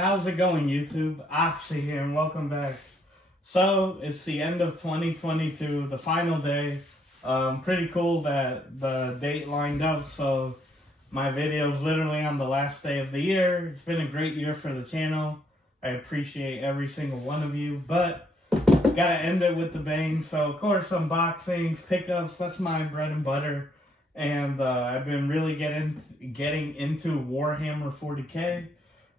How's it going, YouTube? Akshay here, and welcome back. So, it's the end of 2022, the final day. Pretty cool that the date lined up, so my video's literally on the last day of the year. It's been a great year for the channel. I appreciate every single one of you, but gotta end it with the bang. So, of course, unboxings, pickups, that's my bread and butter. And I've been really getting into Warhammer 40k.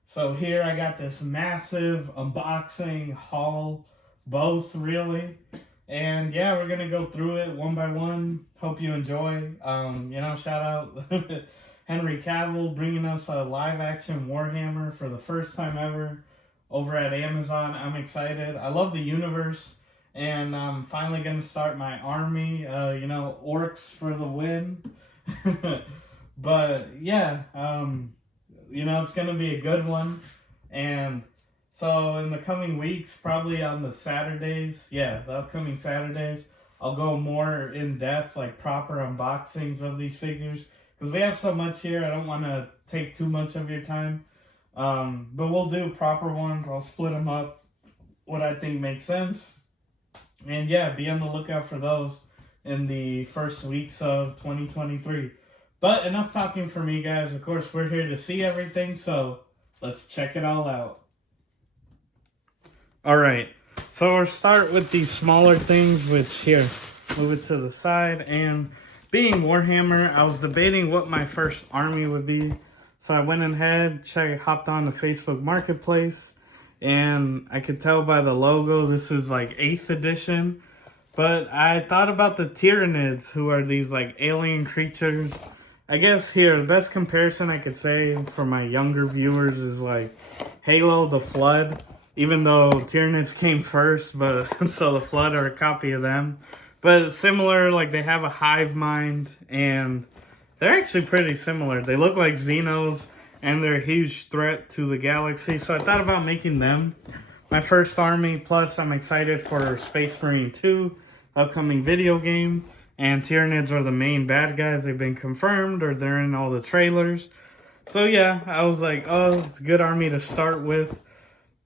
So here I got this massive unboxing haul, both really. And yeah, we're gonna go through it one by one. Hope you enjoy. Shout out Henry Cavill bringing us a live action Warhammer for the first time ever over at Amazon. I'm excited. I love the universe, and I'm finally gonna start my army. Orks for the win. But yeah, it's going to be a good one. And so in the coming weeks, probably on the Saturdays, the upcoming Saturdays, I'll go more in depth, like proper unboxings of these figures. Because we have so much here, I don't want to take too much of your time. But we'll do proper ones. I'll split them up, what I think makes sense. And yeah, be on the lookout for those in the first weeks of 2023. But enough talking for me, guys. Of course, we're here to see everything, so let's check it all out. Alright, so we'll start with the smaller things, which here, move it to the side. And being Warhammer, I was debating what my first army would be. So I went ahead, hopped on the Facebook Marketplace, and I could tell by the logo this is like 8th edition. But I thought about the Tyranids, who are these like alien creatures. I guess here, the best comparison I could say for my younger viewers is like Halo the Flood. Even though Tyranids came first, but so the Flood are a copy of them. But similar, like they have a hive mind, and they're actually pretty similar. They look like Xenos, and they're a huge threat to the galaxy. So I thought about making them my first army. Plus, I'm excited for Space Marine 2, upcoming video game. And Tyranids are the main bad guys. They've been confirmed, or they're in all the trailers. So yeah, I was like, oh, it's a good army to start with.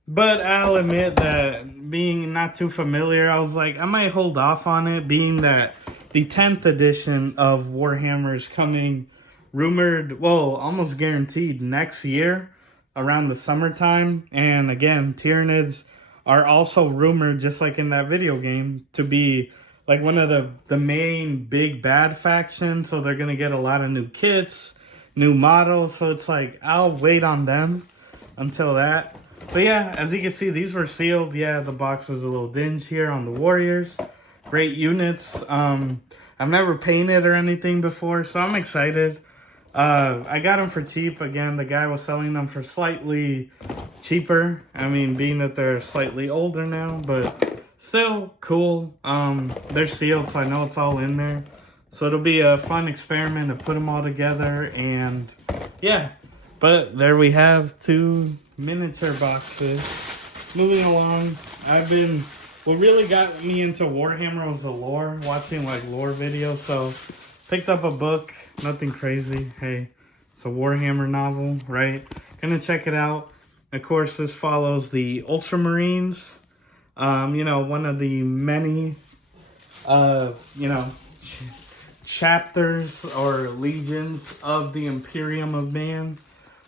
But I'll admit that being not too familiar, I was like, I might hold off on it, being that the 10th edition of Warhammer is coming, rumored, well, almost guaranteed next year, around the summertime. And again, Tyranids are also rumored, just like in that video game, to be like one of the main big bad factions. So they're going to get a lot of new kits, new models. So it's like, I'll wait on them until that. But yeah, as you can see, these were sealed. Yeah, the box is a little dinge here on the Warriors. Great units. I've never painted or anything before, so I'm excited. I got them for cheap. Again, the guy was selling them for slightly cheaper. I mean, being that they're slightly older now, but still cool. They're sealed, so I know it's all in there. So it'll be a fun experiment to put them all together. And yeah, but there we have two miniature boxes. Moving along, what really got me into Warhammer was the lore, watching like lore videos. So picked up a book, nothing crazy. Hey, it's a Warhammer novel, right? Gonna check it out. Of course, this follows the Ultramarines. One of the many, chapters or legions of the Imperium of Man.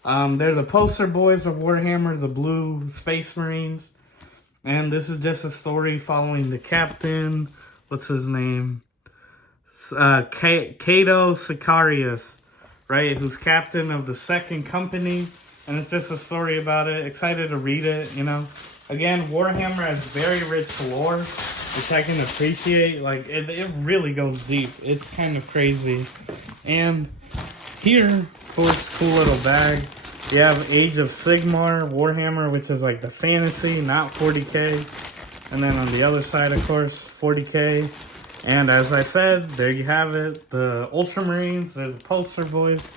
They're the poster boys of Warhammer, the Blue Space Marines. And this is just a story following the captain. What's his name? Cato Sicarius, right? Who's captain of the 2nd Company. And it's just a story about it. Excited to read it, Again, Warhammer has very rich lore, which I can appreciate. Like, it really goes deep. It's kind of crazy. And here, of course, cool little bag. You have Age of Sigmar, Warhammer, which is like the fantasy, not 40k. And then on the other side, of course, 40k. And as I said, there you have it. The Ultramarines, they're the poster boys.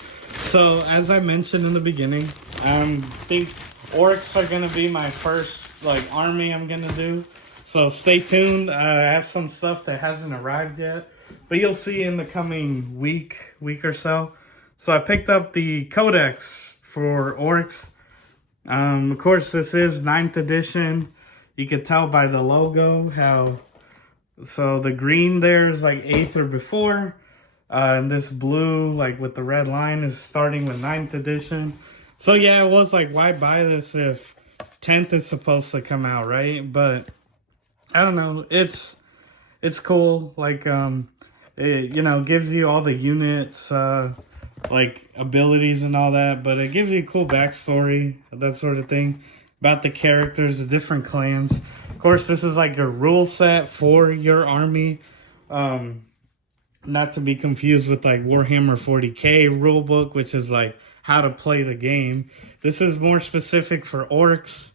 So, as I mentioned in the beginning, I think Orks are going to be my first army I'm going to do. So stay tuned. I have some stuff that hasn't arrived yet. But you'll see in the coming week or so. So I picked up the Codex for Orks. Of course, this is 9th edition. You could tell by the logo how, so the green there is like 8th or before. And this blue, like with the red line, is starting with 9th edition. So yeah, it was like, why buy this if 10th is supposed to come out, right? But I don't know, it's cool. Like, it, you know, gives you all the units, like abilities and all that, but it gives you a cool backstory, that sort of thing, about the characters, the different clans. Of course, this is like a rule set for your army. Not to be confused with like Warhammer 40k rulebook, which is like how to play the game. This is more specific for orcs.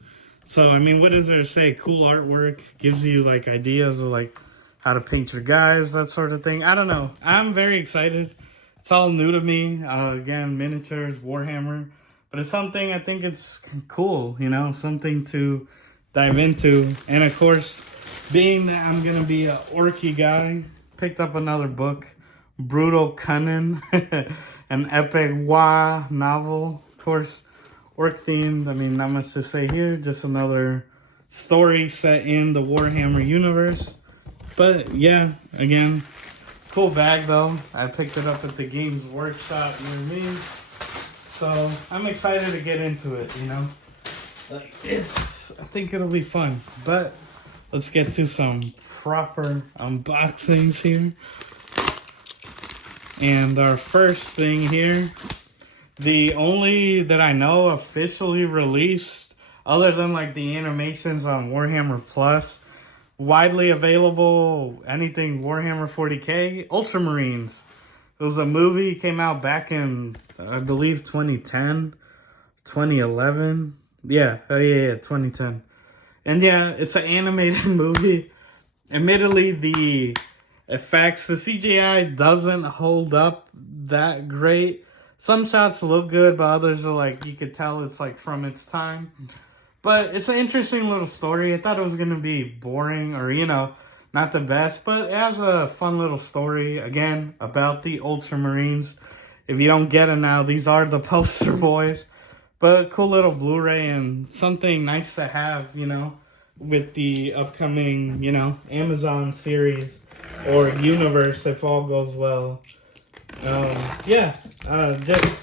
So, I mean, what does there say? Cool artwork, gives you like ideas of like how to paint your guys, that sort of thing. I don't know. I'm very excited. It's all new to me. Again, miniatures, Warhammer. But it's something I think it's cool, you know, something to dive into. And of course, being that I'm going to be an orky guy, picked up another book, Brutal Cunning, an epic YA novel. Of course, orc themed. I mean, not much to say here. Just another story set in the Warhammer universe. But yeah, again, cool bag though. I picked it up at the Games Workshop near me. So I'm excited to get into it, you know. Like, I think it'll be fun. But let's get to some proper unboxings here. And our first thing here, the only that I know officially released, other than like the animations on Warhammer Plus, widely available, anything Warhammer 40k, Ultramarines. It was a movie, came out back in, I believe, 2010, 2011. Yeah, 2010. And yeah, it's an animated movie. Admittedly, the effects, the CGI doesn't hold up that great. Some shots look good, but others are like, you could tell it's like from its time. But it's an interesting little story. I thought it was going to be boring or, you know, not the best. But it has a fun little story, again, about the Ultramarines. If you don't get it now, these are the poster boys. But cool little Blu-ray and something nice to have, you know, with the upcoming, you know, Amazon series or universe if all goes well. Yeah, just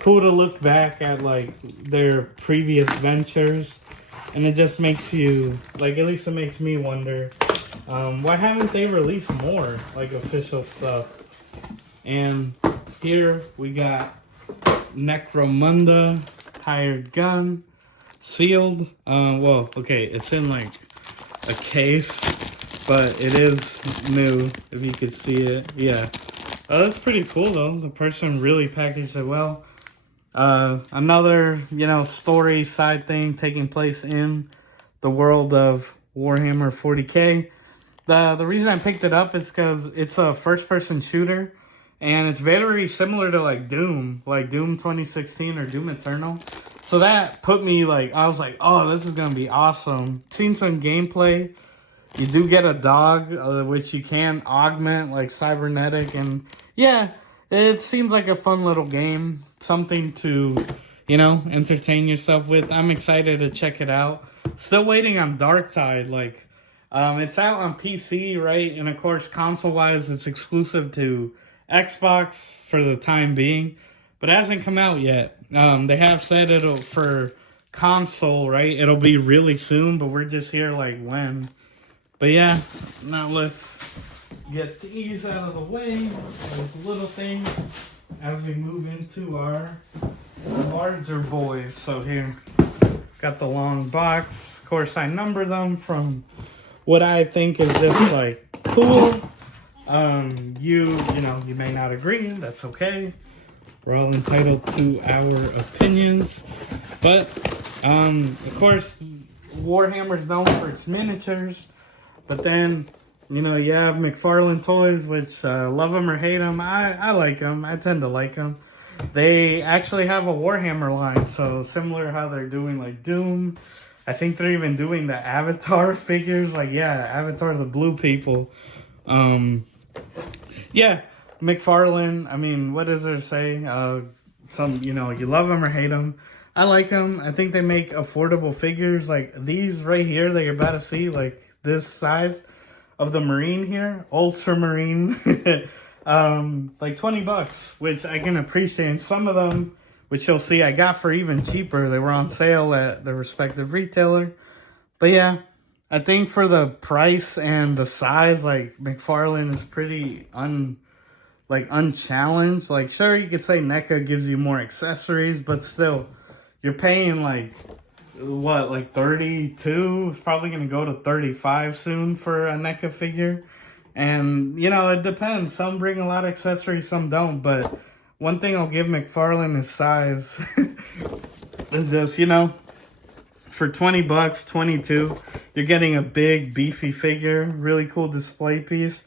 cool to look back at like their previous ventures, and it just makes you like, at least it makes me wonder, why haven't they released more like official stuff? And here we got Necromunda hired gun, sealed. Well, okay, it's in like a case, but it is new, if you could see it. Yeah. That's pretty cool though. The person really packaged it well. Another, you know, story side thing taking place in the world of Warhammer 40k. The reason I picked it up is because it's a first-person shooter, and it's very similar to like Doom 2016 or Doom Eternal. So that put me like, I was like, oh, this is gonna be awesome. Seen some gameplay. You do get a dog, which you can augment like cybernetic, and yeah, it seems like a fun little game. Something to, you know, entertain yourself with. I'm excited to check it out. Still waiting on Darktide. Like, it's out on PC, right? And of course, console-wise, it's exclusive to Xbox for the time being, but it hasn't come out yet. They have said it'll for console, right? It'll be really soon, but we're just here like when. But yeah, now let's get these out of the way, those little things, as we move into our larger boys. So here, got the long box. Of course, I number them from what I think is just like cool. You know, you may not agree. That's okay. We're all entitled to our opinions. But, of course, Warhammer's known for its miniatures. But then, you know, you have McFarlane Toys, which love them or hate them. I like them. I tend to like them. They actually have a Warhammer line, so similar how they're doing like Doom. I think they're even doing the Avatar figures. Like, yeah, Avatar, the blue people. Yeah, McFarlane, I mean, what does there say? Some, you know, you love them or hate them. I like them. I think they make affordable figures. Like these right here that you're about to see, like this size of the Marine here, Ultramarine, like $20, which I can appreciate. And some of them, which you'll see, I got for even cheaper. They were on sale at the respective retailer. But yeah, I think for the price and the size, like McFarlane is pretty unchallenged. Like sure, you could say NECA gives you more accessories, but still, you're paying like what, like 32? It's probably gonna go to 35 soon for a NECA figure. And you know, it depends. Some bring a lot of accessories, some don't. But one thing I'll give McFarlane is size. Is this, you know, for 20 bucks, 22, you're getting a big beefy figure, really cool display piece.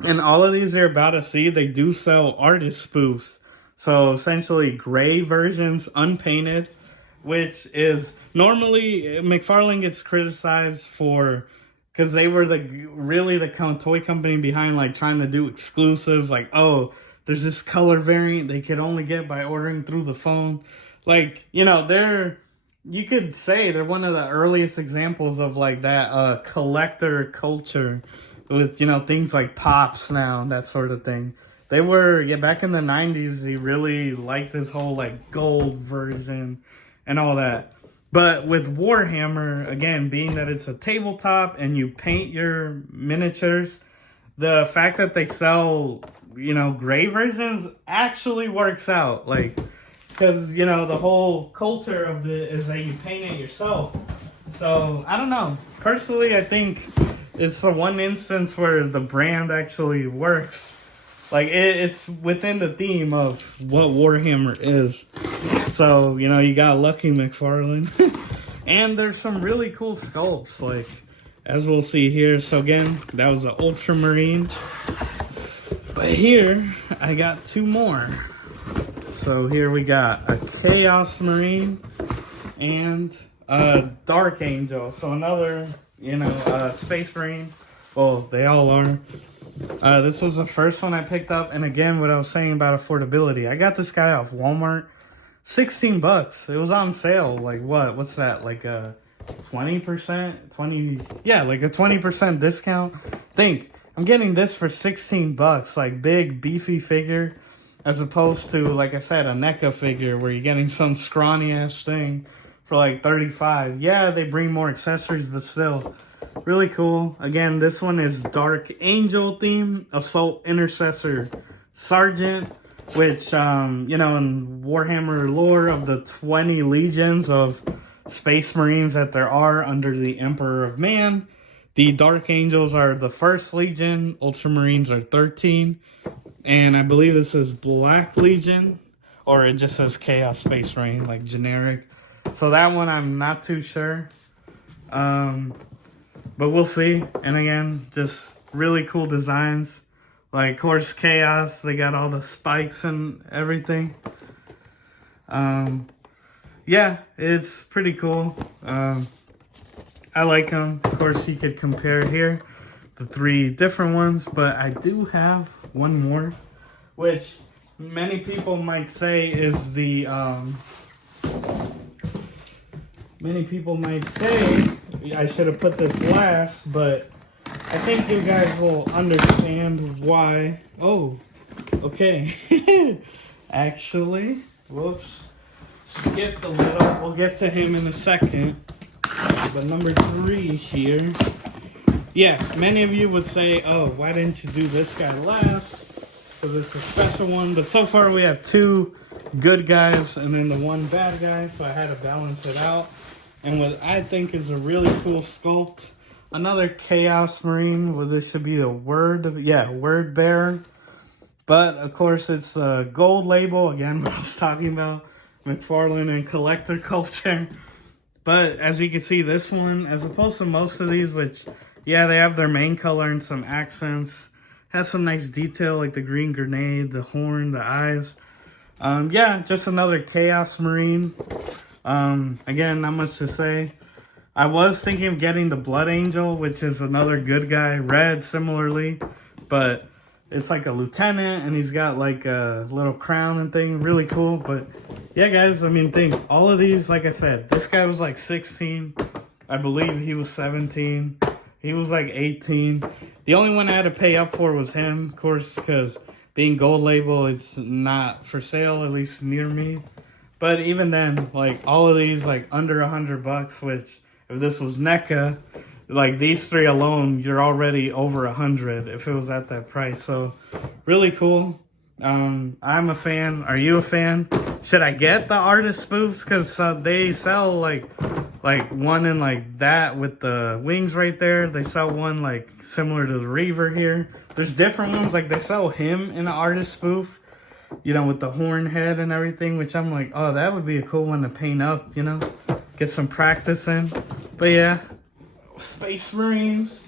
And all of these you're about to see, they do sell artist spoofs. So essentially gray versions, unpainted, which is normally McFarlane gets criticized for, because they were the toy company behind like trying to do exclusives. Like, oh, there's this color variant they could only get by ordering through the phone. Like, you know, you could say they're one of the earliest examples of like that collector culture with, you know, things like Pops now and that sort of thing. They were, yeah, back in the 90s, they really liked this whole like gold version and all that. But with Warhammer, again, being that it's a tabletop and you paint your miniatures, the fact that they sell, you know, gray versions actually works out. Like, because, you know, the whole culture of it is that you paint it yourself. So, I don't know. Personally, I think it's the one instance where the brand actually works. Like, it's within the theme of what Warhammer is. So, you know, you got lucky, McFarlane. And there's some really cool sculpts, like, as we'll see here. So, again, that was an Ultramarine. But here, I got two more. So, here we got a Chaos Marine and a Dark Angel. So, another, you know, Space Marine. Well, they all are. This was the first one I picked up, and again, what I was saying about affordability. I got this guy off Walmart, 16 bucks. It was on sale. Like what's that? Like a 20%? Yeah, like a 20% discount. Think, I'm getting this for 16 bucks, like big beefy figure, as opposed to, like I said, a NECA figure where you're getting some scrawny ass thing for like 35. Yeah, they bring more accessories, but still. Really cool. Again, this one is Dark Angel theme, Assault Intercessor Sergeant, which, you know, in Warhammer lore, of the 20 legions of Space Marines that there are under the Emperor of Man, the Dark Angels are the first legion, Ultramarines are 13, and I believe this is Black Legion, or it just says Chaos Space Marine, like generic. So that one I'm not too sure. But we'll see. And again, just really cool designs. Like, of course, Chaos. They got all the spikes and everything. Yeah, it's pretty cool. I like them. Of course, you could compare here the three different ones. But I do have one more, which many people might say is the... Many people might say I should have put this last, but I think you guys will understand why. Oh, okay. Actually, whoops. Skip a little. We'll get to him in a second. But number 3 here. Yeah, many of you would say, oh, why didn't you do this guy last? Because it's a special one. But so far we have 2 good guys and then the 1 bad guy. So I had to balance it out. And what I think is a really cool sculpt, another Chaos Marine. Well, this should be the word bearer. But of course, it's a gold label. Again, what I was talking about, McFarlane and collector culture. But as you can see, this one, as opposed to most of these, which, yeah, they have their main color and some accents, has some nice detail like the green grenade, the horn, the eyes. Yeah, just another Chaos Marine. Again, not much to say. I was thinking of getting the Blood Angel, which is another good guy, red similarly, but it's like a lieutenant, and he's got like a little crown and thing. Really cool. But yeah, guys, I mean, think all of these, like I said, this guy was like 16. I believe he was 17. He was like 18. The only one I had to pay up for was him, of course, because being gold label, it's not for sale, at least near me. But even then, like all of these, like under $100, which if this was NECA, like these three alone, you're already over 100 if it was at that price. So really cool. I'm a fan. Are you a fan? Should I get the artist spoofs? Because they sell like one in like that with the wings right there. They sell one like similar to the Reaver here. There's different ones. Like they sell him in an artist spoof, you know, with the horn head and everything, which I'm like, oh, that would be a cool one to paint up, you know, get some practice in. But yeah, Space Marines,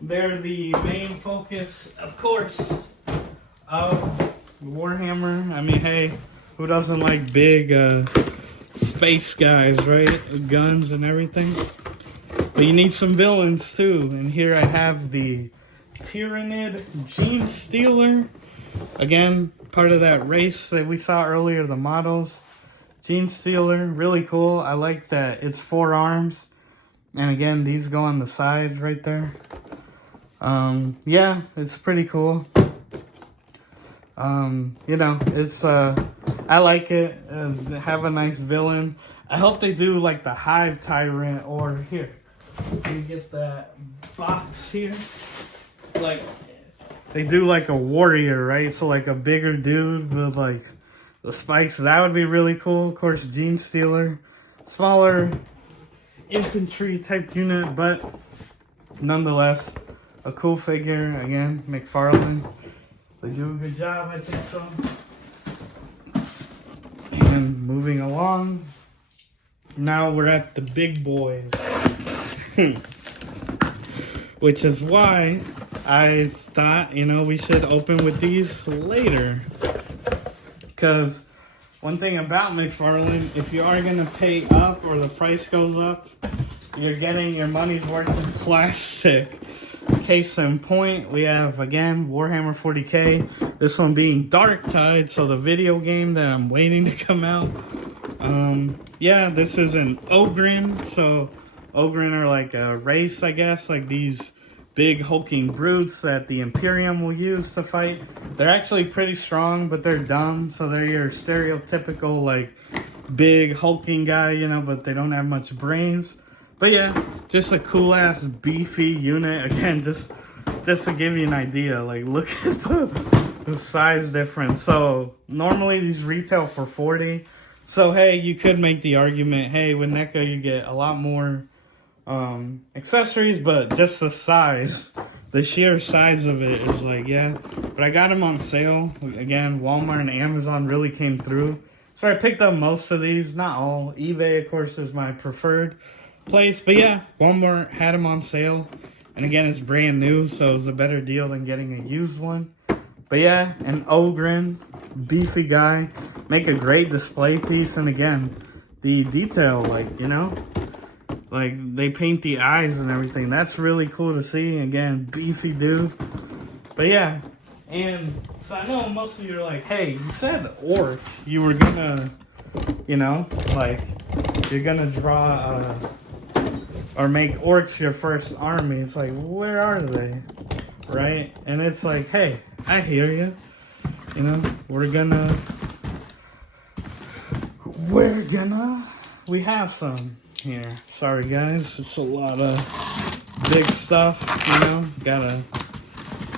they're the main focus, of course, of Warhammer. I mean, hey, who doesn't like big space guys, right? Guns and everything. But you need some villains too. And here I have the Tyrannid Gene Stealer. Again, part of that race that we saw earlier, the models. Gene Stealer, really cool. I like that it's 4 arms. And again, these go on the sides right there. Yeah, it's pretty cool. You know, it's, I like it. Have a nice villain. I hope they do like the Hive Tyrant, or here, you get that box here. Like, they do like a warrior, right? So like a bigger dude with like the spikes. That would be really cool. Of course, Gene Stealer. Smaller infantry type unit, but nonetheless a cool figure. Again, McFarlane, they do a good job, I think so. And moving along, now we're at the big boys. Which is why I thought, you know, we should open with these later, because one thing about McFarlane, if you are going to pay up or the price goes up, you're getting your money's worth in plastic. Case in point, we have, again, Warhammer 40k. This one being Darktide, so the video game that I'm waiting to come out. Yeah, this is an Ogryn. So Ogryn are like a race, I guess, like these big hulking brutes that the Imperium will use to fight. They're actually pretty strong, but they're dumb. So they're your stereotypical like big hulking guy, you know, but they don't have much brains. But yeah, just a cool ass beefy unit. Again, just to give you an idea, like look at the size difference. So normally these retail for 40. So hey, you could make the argument, hey, with NECA you get a lot more accessories, but just the size, the sheer size of it is like, yeah. But I got them on sale. Again, Walmart and Amazon really came through. So I picked up most of these, not all. eBay, of course, is my preferred place. But yeah, Walmart had them on sale. And again, it's brand new, so it was a better deal than getting a used one. But yeah, an Ogryn, beefy guy. Make a great display piece. And again, the detail, like, you know, like they paint the eyes and everything. That's really cool to see. Again, beefy dude. But yeah, and so I know most of you are like, hey, you said orc. You were gonna, you know, like, you're gonna draw or make orcs your first army. It's like, where are they? Right? And it's like, hey, I hear you. You know, we have some here. Sorry guys, it's a lot of big stuff, you know, gotta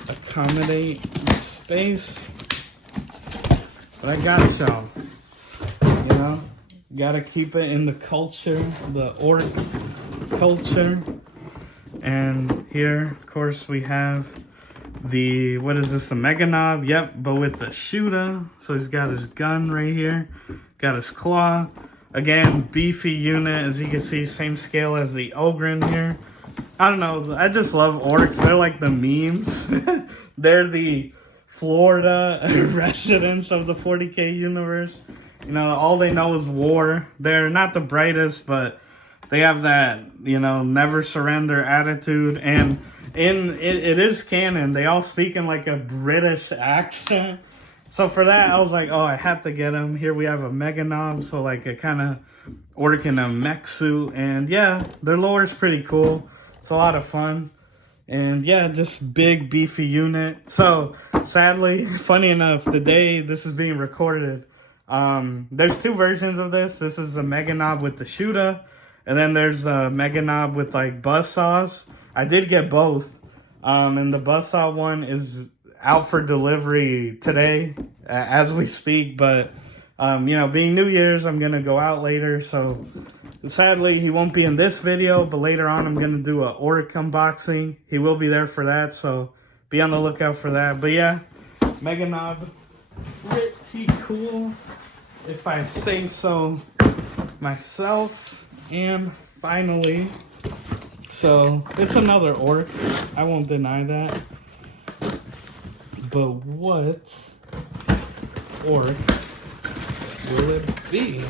accommodate space. But I got y'all, you know, gotta keep it in the culture, the orc culture. And here, of course, we have the, what is this, the Mega Knob? Yep, but with the shooter. So he's got his gun right here, got his claw. Again, beefy unit, as you can see, same scale as the Ogryn here. I don't know, I just love orcs. They're like the memes. They're the Florida residents of the 40k universe. You know, all they know is war. They're not the brightest, but they have that, you know, never surrender attitude. And it is canon. They all speak in like a British accent. So for that, I was like, oh, I have to get them. Here we have a Mega Knob, so like a kind of orc in a mech suit. And yeah, their lore is pretty cool. It's a lot of fun. And yeah, just big, beefy unit. So sadly, funny enough, the day this is being recorded, there's two versions of this. This is the Mega Knob with the shooter. And then there's a Mega Knob with like buzzsaws. I did get both. And the buzzsaw one is out for delivery today as we speak. But, you know, being New Year's, I'm going to go out later. So sadly, he won't be in this video. But later on, I'm going to do an Ork unboxing. He will be there for that. So be on the lookout for that. But yeah, Mega Knob, pretty cool, if I say so myself. And finally, so it's another orc. I won't deny that. But what orc will it be?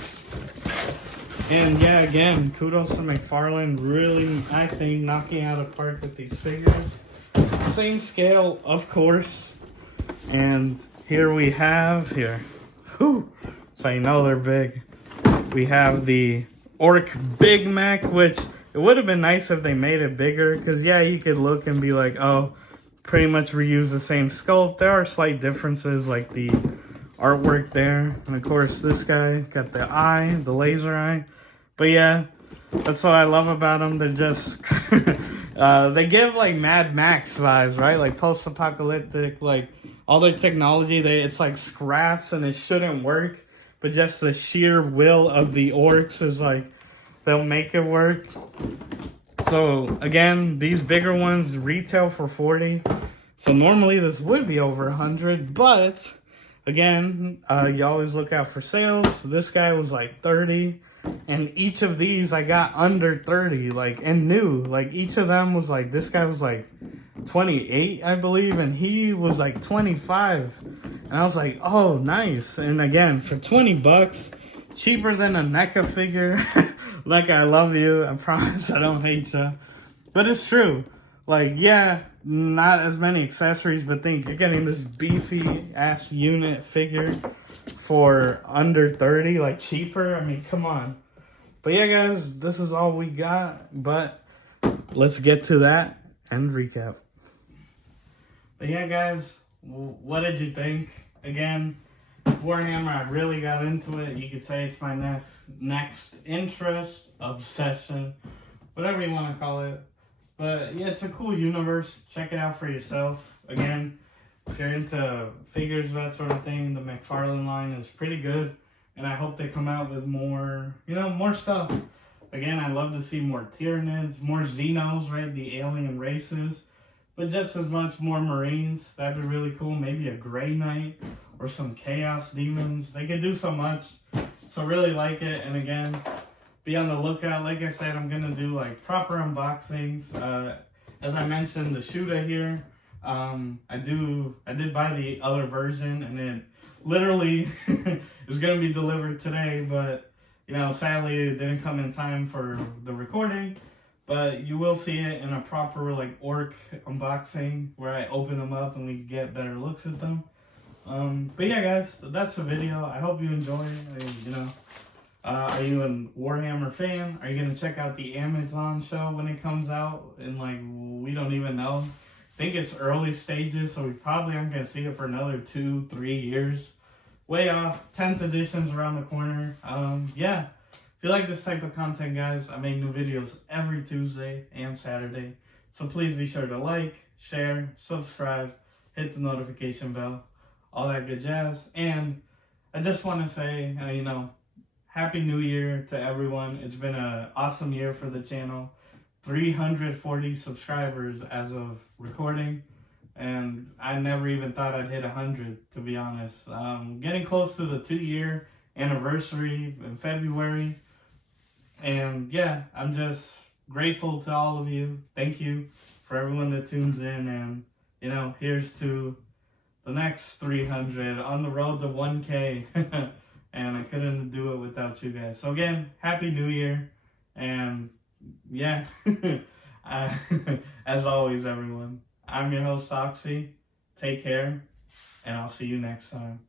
And yeah, again, kudos to McFarlane. Really, I think, knocking out of the park with these figures. Same scale, of course. And here we have, whew, so you know they're big. We have the Ork Big Mac, which it would have been nice if they made it bigger, because yeah, you could look and be like, oh, pretty much reuse the same sculpt. There are slight differences, like the artwork there, and of course this guy got the eye, the laser eye. But yeah, that's what I love about them. They're just they give like Mad Max vibes, right? Like post-apocalyptic, like all their technology, it's like scraps and it shouldn't work. But just the sheer will of the orcs is like, they'll make it work. So again, these bigger ones retail for 40. So normally this would be over 100. But again, you always look out for sales. So this guy was like 30. And each of these I got under 30, like, and new. Like each of them was like, this guy was like 28, I believe, and he was like 25. And I was like, oh, nice. And again, for 20 bucks, cheaper than a NECA figure. Like, I love you. I promise I don't hate you. But it's true. Like, yeah, not as many accessories, but think you're getting this beefy ass unit figure for under 30, like cheaper. I mean, come on. But yeah, guys, this is all we got. But let's get to that and recap. But yeah, guys, what did you think? Again, Warhammer, I really got into it. You could say it's my next interest, obsession, whatever you want to call it. But yeah, it's a cool universe. Check it out for yourself. Again, if you're into figures, that sort of thing, the McFarlane line is pretty good. And I hope they come out with more, you know, more stuff. Again, I'd love to see more Tyranids, more Xenos, right? The alien races. But just as much more Marines. That'd be really cool. Maybe a Grey Knight or some Chaos Demons. They could do so much. So really like it. And again, be on the lookout. Like I said, I'm going to do like proper unboxings. As I mentioned, the shooter here. I did buy the other version, and it literally is going to be delivered today, but you know, sadly it didn't come in time for the recording. But you will see it in a proper like orc unboxing where I open them up and we get better looks at them. But yeah, guys, that's the video. I hope you enjoy it. You know, are you a Warhammer fan? Are you gonna check out the Amazon show when it comes out? And like, we don't even know. I think it's early stages, so we probably aren't gonna see it for another 2-3 years. Way off. 10th edition's around the corner. Yeah. If you like this type of content, guys, I make new videos every Tuesday and Saturday. So please be sure to like, share, subscribe, hit the notification bell, all that good jazz. And I just want to say, you know, Happy New Year to everyone. It's been an awesome year for the channel. 340 subscribers as of recording. And I never even thought I'd hit 100, to be honest. Getting close to the 2-year anniversary in February. And yeah, I'm just grateful to all of you. Thank you for everyone that tunes in. And, you know, here's to the next 300 on the road to 1K. And I couldn't do it without you guys. So again, Happy New Year. And yeah, as always, everyone, I'm your host, Oxy. Take care, and I'll see you next time.